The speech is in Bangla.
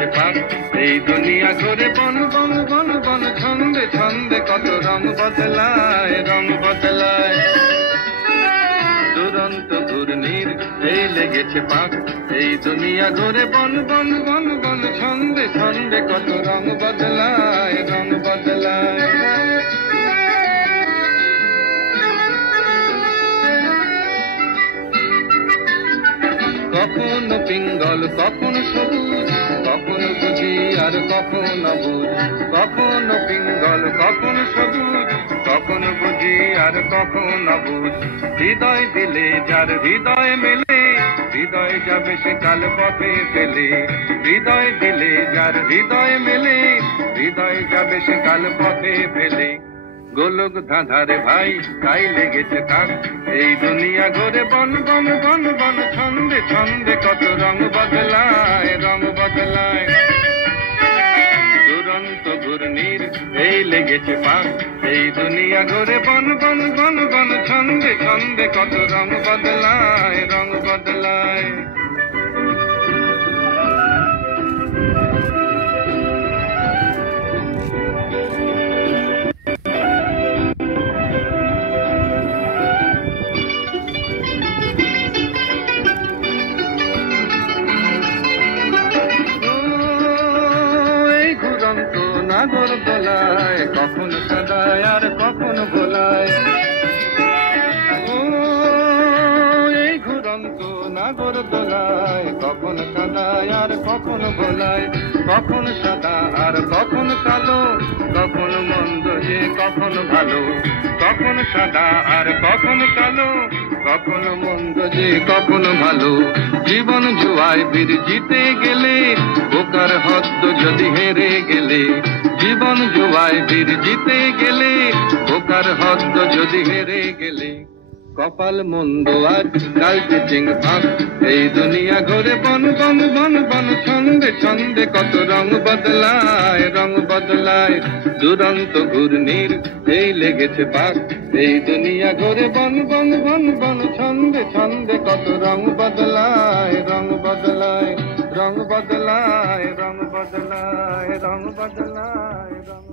লেগেছে পাক এই দুনিয়া ঘুরে বন বন বন বন ছন্দে ছন্দে কত রং বদলায় রং বদলায় দুরন্ত ঘূর্ণির এই লেগেছে পাক এই দুনিয়া ঘুরে বন বন বন বন ছন্দে ছন্দে কত রং বদলায় রং বদলায় কখনো পিঙ্গল কখনো সবুজ কখনো বুঝি আর কখনো বুঝ কখনো পিঙ্গল কখনো সবুজ কখনো বুঝি আর কখনো বুঝ হৃদয় দিলে যার হৃদয় মেলে হৃদয় যাবে সে কাল পথে ফেলে হৃদয় দিলে যার হৃদয় মেলে হৃদয় যাবে সে কাল পথে ফেলে গোলক ধাঁধারে ভাই তাই লেগেছে তাক এই দুনিয়া ঘুরে বন বন বন বন ছন্দে ছন্দে কত রং বদলায় রং বদলায় দুরন্ত ঘূর্ণির এই লেগেছে পাক এই দুনিয়া ঘুরে বন বন বন বন ছন্দে ছন্দে কত রং বদলায় রং বদলায় নাগর দোলায় কখনো সাদায় আর কখনো গোলায় ও এই ঘুরন্ত নাগর দোলায় কখনো সাদায় আর কখনো গোলায় কখনো সাদা আর কখনো কালো কখনো মন্দ যে কখনো ভালো কখনো সাদা আর কখনো কালো কখনো মন্দ যে কখনো ভালো জীবন জুয়ায় বীর জিতে গেলে বোকার হদ্দ যদি হেরে গেলে জীবন জুয়ায় বীর জিতে গেলে বোকার হদ্দ যদি হেরে গেলে কপাল মন্দ আর কালকে চিং ফাঁক এই দুনিয়া ঘুরে বন বন বন বন ছন্দে ছন্দে কত রং বদলায় রং বদলায় দুরন্ত ঘূর্ণির এই লেগেছে পাক এই দুনিয়া ঘুরে বন বন বন বন ছন্দে ছন্দে কত রং বদলায় রং বদলায় রং বদলায় রং বদলায় রং বদলায় রং